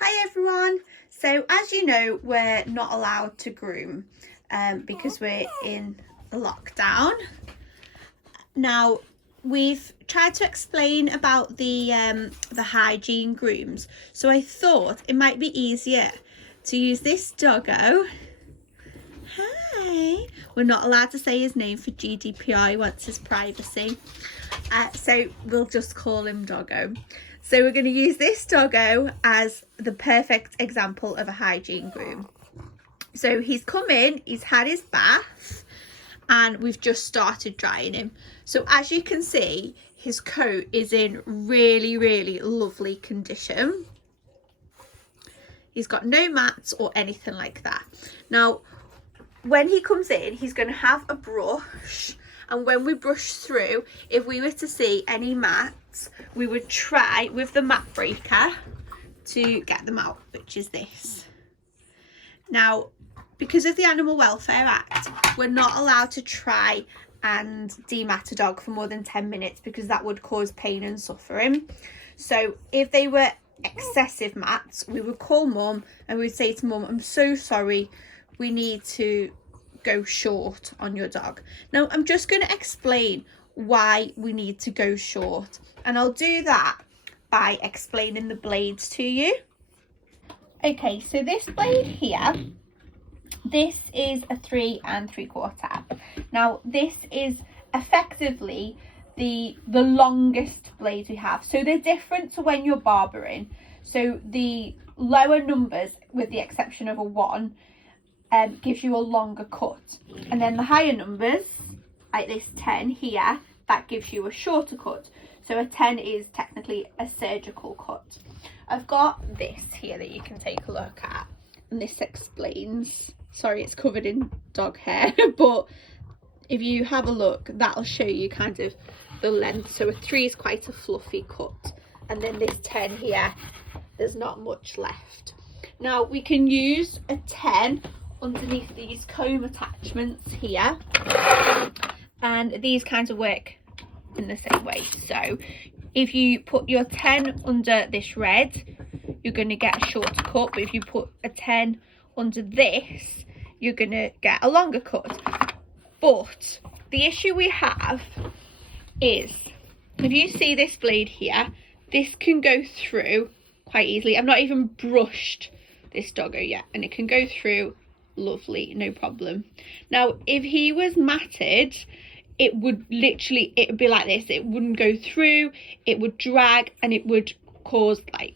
Hi everyone. So as you know, we're not allowed to groom because we're in a lockdown. Now we've tried to explain about the hygiene grooms, so I thought it might be easier to use this doggo. Hi. We're not allowed to say his name for GDPR. He wants his privacy, so we'll just call him Doggo. So we're going to use this doggo as the perfect example of a hygiene groom. So he's come in, he's had his bath, and we've just started drying him. So as you can see, his coat is in really lovely condition. He's got no mats or anything like that. Now, when he comes in, he's going to have a brush. And when we brush through, if we were to see any mats, we would try with the mat breaker to get them out, which is this. Now, because of the Animal Welfare Act, we're not allowed to try and demat a dog for more than 10 minutes because that would cause pain and suffering. So if they were excessive mats, we would call mum and we'd say to mum, I'm so sorry, we need to go short on your dog. Now I'm just going to explain why we need to go short, and I'll do that by explaining the blades to you. Okay, so this blade here, this is a 3 3/4. Now this is effectively the longest blade we have, so they're different to when you're barbering. So the lower numbers, with the exception of a 1, gives you a longer cut, and then the higher numbers, like this 10 here, that gives you a shorter cut. So a 10 is technically a surgical cut. I've got this here that you can take a look at, and this explains, sorry it's covered in dog hair, but if you have a look, that'll show you kind of the length. So a 3 is quite a fluffy cut, and then this 10 here, there's not much left. Now we can use a 10 underneath these comb attachments here, and these kinds of work in the same way. So if you put your 10 under this red, you're going to get a shorter cut, but if you put a 10 under this, you're going to get a longer cut. But the issue we have is, if you see this blade here, this can go through quite easily. I've not even brushed this doggo yet, and it can go through lovely, no problem. Now if he was matted, it would be like this. It wouldn't go through, it would drag, and it would cause like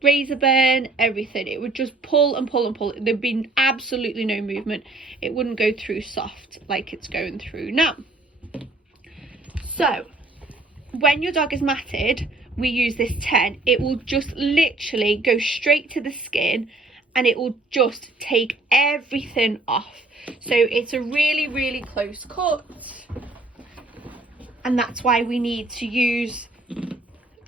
razor burn, everything. It would just pull and pull and pull. There'd be absolutely no movement. It wouldn't go through soft like it's going through now. So when your dog is matted, we use this 10. It will just literally go straight to the skin, and it will just take everything off. So it's a really close cut, and that's why we need to use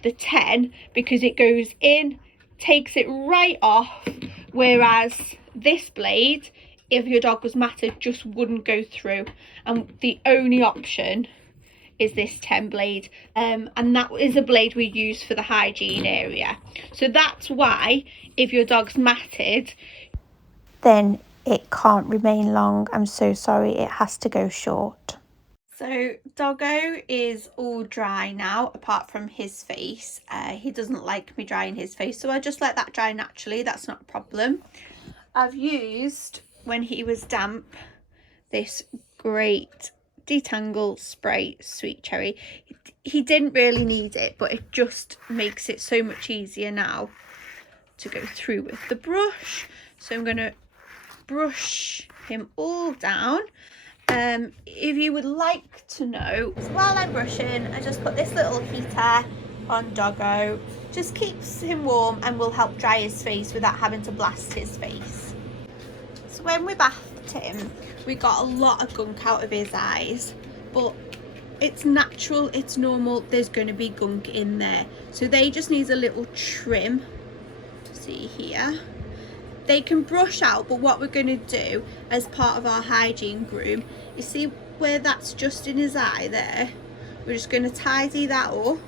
the 10, because it goes in, takes it right off, whereas this blade, if your dog was matted, just wouldn't go through. And the only option is this 10 blade, and that is a blade we use for the hygiene area. So that's why if your dog's matted, then it can't remain long. I'm so sorry, it has to go short. So Doggo is all dry now, apart from his face. He doesn't like me drying his face, so I just let that dry naturally. That's not a problem. I've used, when he was damp, this great detangle spray, Sweet Cherry. He didn't really need it, but it just makes it so much easier now to go through with the brush. So I'm going to brush him all down. If you would like to know, while I'm brushing, I just put this little heater on Doggo. Just keeps him warm and will help dry his face without having to blast his face. So when we bathed him, we got a lot of gunk out of his eyes, but it's natural, it's normal, there's going to be gunk in there. So they just need a little trim. See here. They can brush out, but what we're going to do as part of our hygiene groom, you see where that's just in his eye there? We're just going to tidy that up.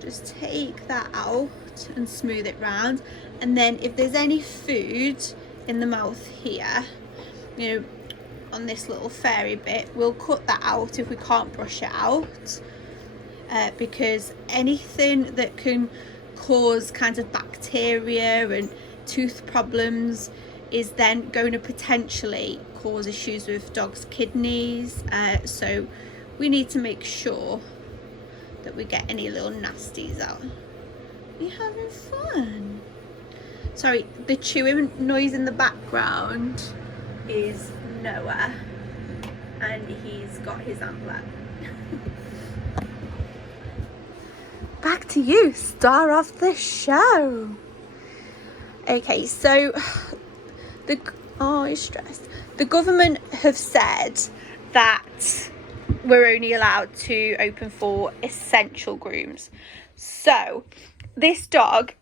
Just take that out. out and smooth it round. And then if there's any food in the mouth here, you know, on this little fairy bit, we'll cut that out if we can't brush it out, because anything that can cause kinds of bacteria and tooth problems is then going to potentially cause issues with dogs' kidneys, so we need to make sure that we get any little nasties out. Are you having fun? Sorry, the chewing noise in the background is Noah, and he's got his antler. Back to you, star of the show. Okay, so he's stressed. The government have said that we're only allowed to open for essential grooms. So this dog,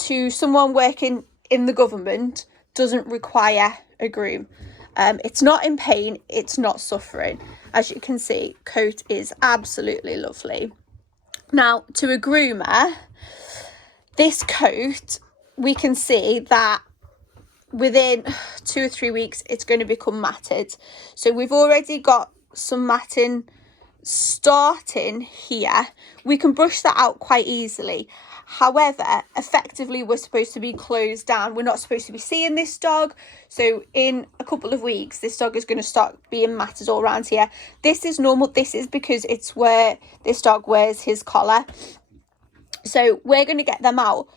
to someone working in the government, doesn't require a groom. It's not in pain, it's not suffering. As you can see, coat is absolutely lovely. Now, to a groomer, this coat, we can see that within 2 or 3 weeks, it's going to become matted. So we've already got some matting starting here. We can brush that out quite easily. However, effectively, we're supposed to be closed down. We're not supposed to be seeing this dog. So in a couple of weeks, this dog is going to start being matted all around here. This is normal. This is because it's where this dog wears his collar. So we're going to get them out.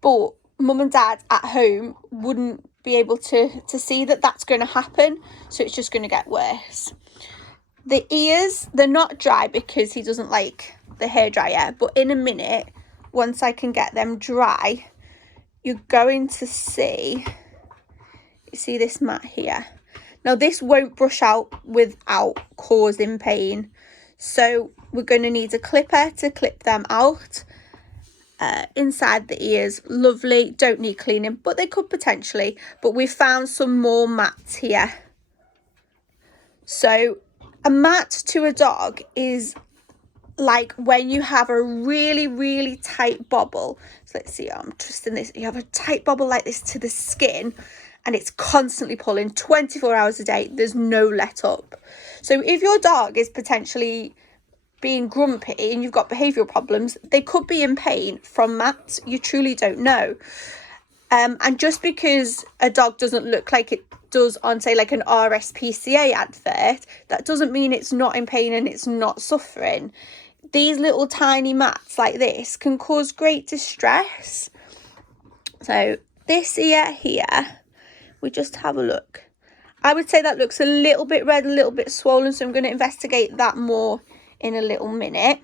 But mum and dad at home wouldn't be able to see that that's going to happen. So it's just going to get worse. The ears, they're not dry because he doesn't like the hairdryer. But in a minute, once I can get them dry, you're going to see, you see this mat here. Now this won't brush out without causing pain. So we're going to need a clipper to clip them out. Inside the ears, lovely, don't need cleaning, but they could potentially. But we've found some more mats here. So a mat to a dog is like when you have a really, really tight bobble. So let's see, I'm twisting this. You have a tight bobble like this to the skin, and it's constantly pulling 24 hours a day. There's no let up. So if your dog is potentially being grumpy and you've got behavioural problems, they could be in pain from mats. You truly don't know. And just because a dog doesn't look like it does on, say, like an RSPCA advert, that doesn't mean it's not in pain and it's not suffering. These little tiny mats like this can cause great distress. So this ear here, we just have a look. I would say that looks a little bit red, a little bit swollen, so I'm going to investigate that more in a little minute.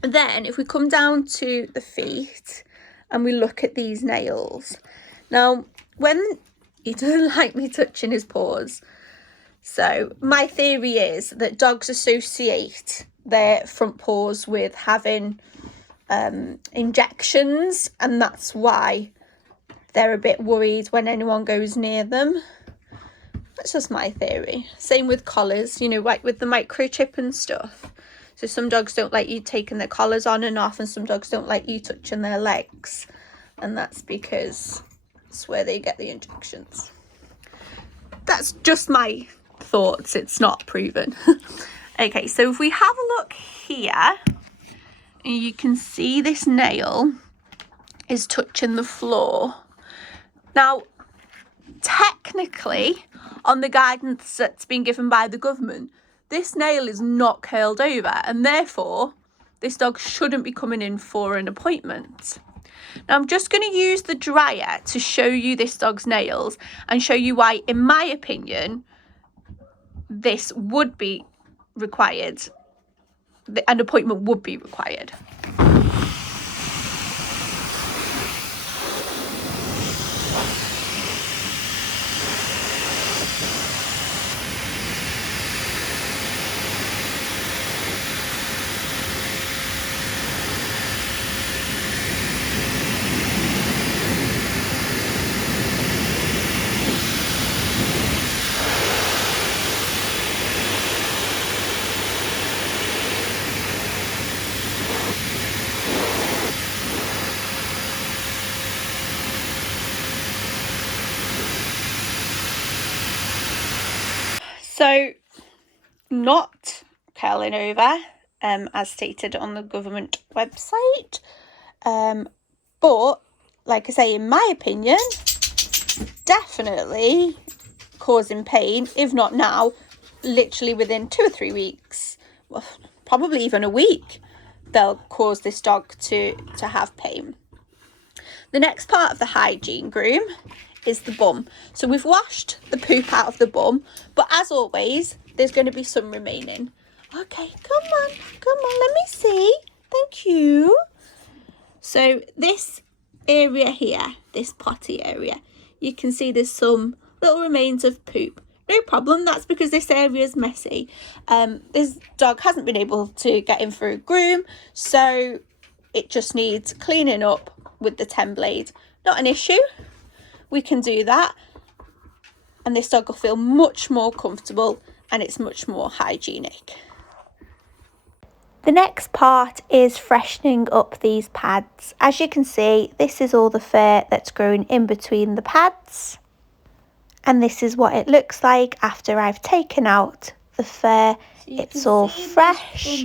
Then if we come down to the feet and we look at these nails. Now, when he doesn't like me touching his paws, so my theory is that dogs associate their front paws with having injections, and that's why they're a bit worried when anyone goes near them. That's just my theory. Same with collars, you know, like with the microchip and stuff. So some dogs don't like you taking their collars on and off, and some dogs don't like you touching their legs. And that's because it's where they get the injections. That's just my thoughts. It's not proven. Okay, so if we have a look here, you can see this nail is touching the floor. Now, technically, on the guidance that's been given by the government, this nail is not curled over, and therefore this dog shouldn't be coming in for an appointment. Now I'm just going to use the dryer to show you this dog's nails and show you why, in my opinion, this would be required. An appointment would be required. So, not curling over, as stated on the government website. But, like I say, in my opinion, definitely causing pain, if not now, literally within 2 or 3 weeks, well, probably even a week, they'll cause this dog to have pain. The next part of the hygiene groom is the bum. So we've washed the poop out of the bum, but as always, there's going to be some remaining. Okay, come on, let me see. Thank you. So this area here, this potty area, you can see there's some little remains of poop. No problem, that's because this area is messy. This dog hasn't been able to get in for a groom, so it just needs cleaning up with the 10 blade. Not an issue, we can do that, and this dog will feel much more comfortable and it's much more hygienic. The next part is freshening up these pads. As you can see, this is all the fur that's grown in between the pads. And this is what it looks like after I've taken out the fur. So it's all fresh,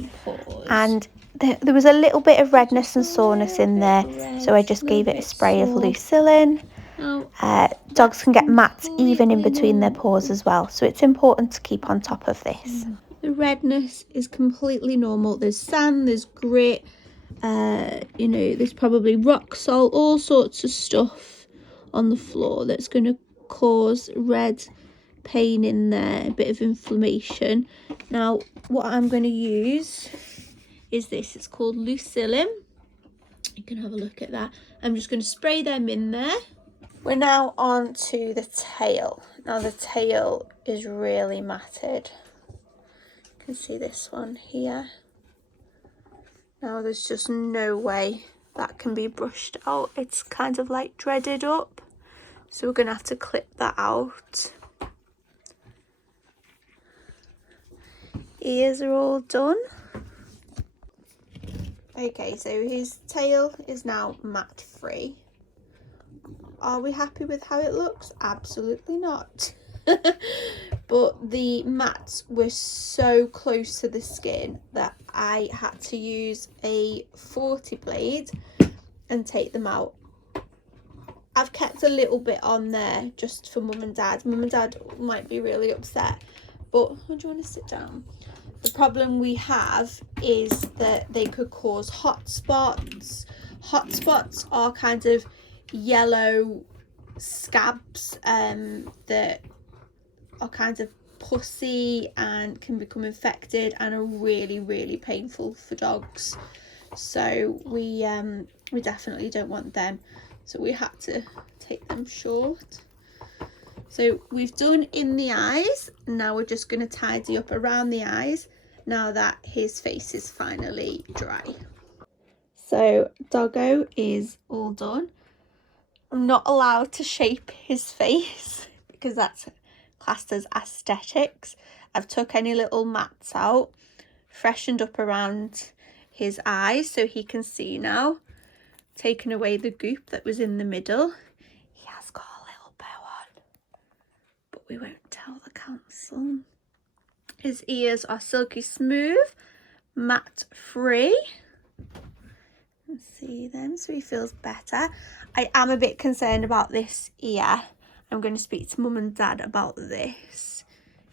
and there was a little bit of redness and soreness in there, so I just gave it a spray of Lucillin. Dogs can get mats even in between their paws as well, so it's important to keep on top of this. The redness is completely normal. There's sand, there's grit, you know, there's probably rock salt, all sorts of stuff on the floor that's going to cause red pain in there, a bit of inflammation. Now, what I'm going to use is this. It's called Lucillin. You can have a look at that. I'm just going to spray them in there. We're now on to the tail. Now, the tail is really matted. You can see this one here. Now there's just no way that can be brushed out. It's kind of like dreaded up, so we're gonna have to clip that out. Ears are all done. Okay, so his tail is now mat free. Are we happy with how it looks? Absolutely not. But the mats were so close to the skin that I had to use a 40 blade and take them out. I've kept a little bit on there just for mum and dad. Mum and dad might be really upset, but do you want to sit down? The problem we have is that they could cause hot spots. Hot spots are kind of yellow scabs that are kind of pussy and can become infected and are really, really painful for dogs. So we definitely don't want them. So we had to take them short. So we've done in the eyes. Now we're just going to tidy up around the eyes now that his face is finally dry. So Doggo is all done. I'm not allowed to shape his face because that's classed as aesthetics. I've took any little mats out, freshened up around his eyes so he can see now, taken away the goop that was in the middle. He has got a little bow on, but we won't tell the council. His ears are silky smooth, mat free. Let's see them, so he feels better. I am a bit concerned about this ear. I'm going to speak to mum and dad about this.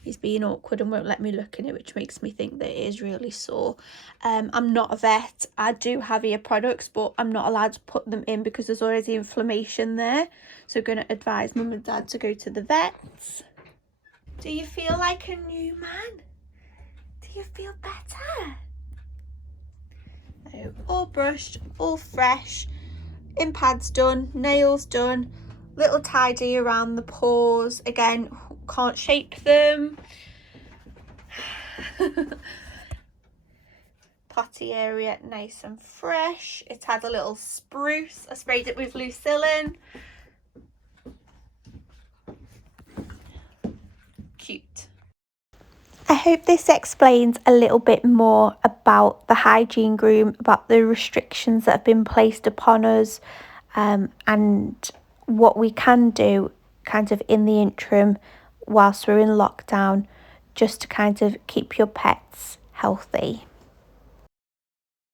He's being awkward and won't let me look in it, which makes me think that it is really sore. I'm not a vet. I do have ear products, but I'm not allowed to put them in because there's already inflammation there. So I'm going to advise mum and dad to go to the vets. Do you feel like a new man? Do you feel better? So, all brushed, all fresh, in pads done, nails done, little tidy around the paws. Again, can't shape them. Potty area nice and fresh. It's had a little spruce. I sprayed it with Lucillin. Cute. I hope this explains a little bit more about the hygiene groom, about the restrictions that have been placed upon us, and what we can do kind of in the interim whilst we're in lockdown just to kind of keep your pets healthy.